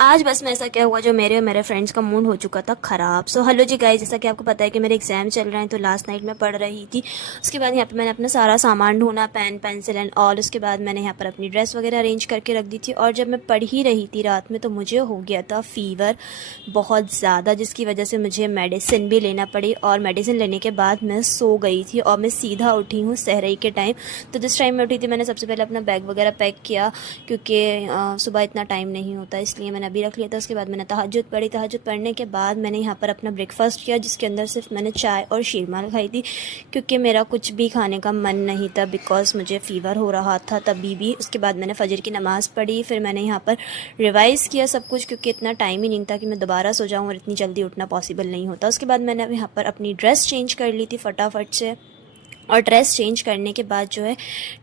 आज बस में ऐसा क्या हुआ, जो मेरे और मेरे फ्रेंड्स का मूड हो चुका था ख़राब। सो हेलो जी गाइस, जैसा कि आपको पता है कि मेरे एग्जाम चल रहे हैं, तो लास्ट नाइट मैं पढ़ रही थी। उसके बाद यहाँ पे मैंने अपना सारा सामान ढूंढा, पेन पेंसिल एंड ऑल। उसके बाद मैंने यहाँ पर अपनी ड्रेस वगैरह अरेंज करके रख दी थी। और जब मैं पढ़ ही रही थी रात में, तो मुझे हो गया था फीवर बहुत ज़्यादा, जिसकी वजह से मुझे मेडिसिन भी लेना पड़ी। और मेडिसिन लेने के बाद मैं सो गई थी और मैं सीधा उठी हूँ सहरी के टाइम। तो जिस टाइम में उठी थी, मैंने सबसे पहले अपना बैग वगैरह पैक किया, क्योंकि सुबह इतना टाइम नहीं होता, इसलिए मैंने अभी रख लिया था। उसके बाद मैंने तहज्जुद पढ़ी। तहज्जुद पढ़ने के बाद मैंने यहाँ पर अपना ब्रेकफास्ट किया, जिसके अंदर सिर्फ मैंने चाय और शीरमाल खाई थी, क्योंकि मेरा कुछ भी खाने का मन नहीं था, बिकॉज मुझे फ़ीवर हो रहा था तभी भी। उसके बाद मैंने फजर की नमाज़ पढ़ी, फिर मैंने यहाँ पर रिवाइज़ किया सब कुछ, क्योंकि इतना टाइम ही नहीं था कि मैं दोबारा सो जाऊँ, और इतनी जल्दी उठना पॉसिबल नहीं होता। उसके बाद मैंने यहाँ पर अपनी ड्रेस चेंज कर ली थी फटाफट से। और ड्रेस चेंज करने के बाद जो है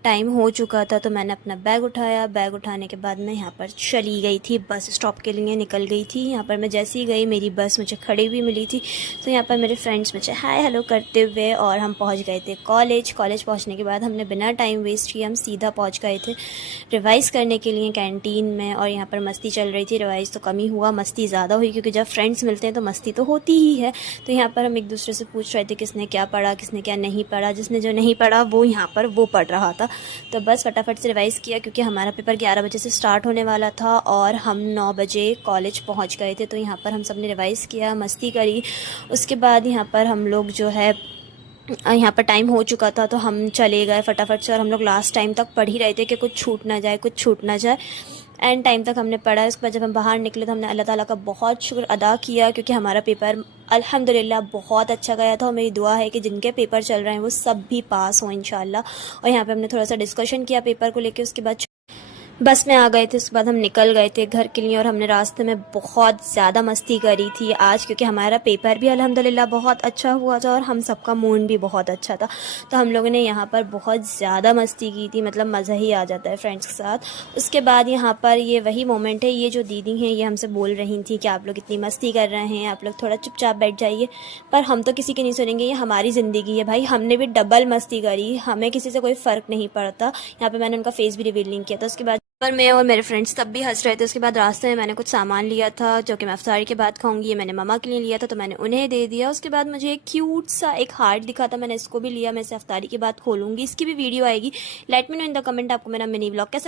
टाइम हो चुका था, तो मैंने अपना बैग उठाया। बैग उठाने के बाद मैं यहाँ पर चली गई थी, बस स्टॉप के लिए निकल गई थी। यहाँ पर मैं जैसे ही गई, मेरी बस मुझे खड़ी हुई मिली थी। तो यहाँ पर मेरे फ्रेंड्स मुझे हाय हेलो करते हुए, और हम पहुँच गए थे कॉलेज। कॉलेज पहुँचने के बाद हमने बिना टाइम वेस्ट किए हम सीधा पहुँच गए थे रिवाइज़ करने के लिए कैंटीन में। और यहाँ पर मस्ती चल रही थी, रिवाइज़ तो कम ही हुआ, मस्ती ज़्यादा हुई, क्योंकि जब फ्रेंड्स मिलते हैं तो मस्ती तो होती ही है। तो यहाँ पर हम एक दूसरे से पूछ रहे थे किसने क्या पढ़ा, किसने क्या नहीं पढ़ा। जिसने जो नहीं पढ़ा वो यहाँ पर वो पढ़ रहा था। तो बस फटाफट से रिवाइज़ किया, क्योंकि हमारा पेपर 11 बजे से स्टार्ट होने वाला था और हम 9 बजे कॉलेज पहुँच गए थे। तो यहाँ पर हम सब ने रिवाइज़ किया, मस्ती करी। उसके बाद यहाँ पर हम लोग जो है, यहाँ पर टाइम हो चुका था, तो हम चले गए फटाफट से। और हम लोग लास्ट टाइम तक पढ़ ही रहे थे कि कुछ छूट ना जाए, कुछ छूट ना जाए। एंड टाइम तक हमने पढ़ा। इसके बाद जब हम बाहर निकले, तो हमने अल्लाह ताला का बहुत शुक्र अदा किया, क्योंकि हमारा पेपर अल्हम्दुलिल्लाह बहुत अच्छा गया था। और मेरी दुआ है कि जिनके पेपर चल रहे हैं वो सब भी पास हों इंशाल्लाह। और यहाँ पे हमने थोड़ा सा डिस्कशन किया पेपर को लेके। उसके बाद बस में आ गए थे। उसके बाद हम निकल गए थे घर के लिए, और हमने रास्ते में बहुत ज़्यादा मस्ती करी थी आज, क्योंकि हमारा पेपर भी अल्हम्दुलिल्लाह बहुत अच्छा हुआ था और हम सबका मूड भी बहुत अच्छा था। तो हम लोगों ने यहाँ पर बहुत ज़्यादा मस्ती की थी, मतलब मज़ा ही आ जाता है फ्रेंड्स के साथ। उसके बाद यहाँ पर ये वही मोमेंट है, ये जो दीदी हैं ये हमसे बोल रही थी कि आप लोग इतनी मस्ती कर रहे हैं, आप लोग थोड़ा चुपचाप बैठ जाइए। पर हम तो किसी की नहीं सुनेंगे, ये हमारी ज़िंदगी है भाई, हमने भी डबल मस्ती करी, हमें किसी से कोई फ़र्क नहीं पड़ता। यहाँ पर मैंने उनका फेस भी रिवील नहीं किया था। उसके बाद पर मैं और मेरे फ्रेंड्स तब भी हंस रहे थे। उसके बाद रास्ते में मैंने कुछ सामान लिया था, जो कि मैं इफ्तारी के बाद खाऊंगी। ये मैंने मम्मा के लिए लिया था, तो मैंने उन्हें दे दिया। उसके बाद मुझे एक क्यूट सा एक हार्ट दिखा था, मैंने इसको भी लिया। मैं इसे इफ्तारी के बाद खोलूंगी, इसकी भी वीडियो आएगी। Let me know in the comment आपको मेरा मिनी ब्लॉग कैसा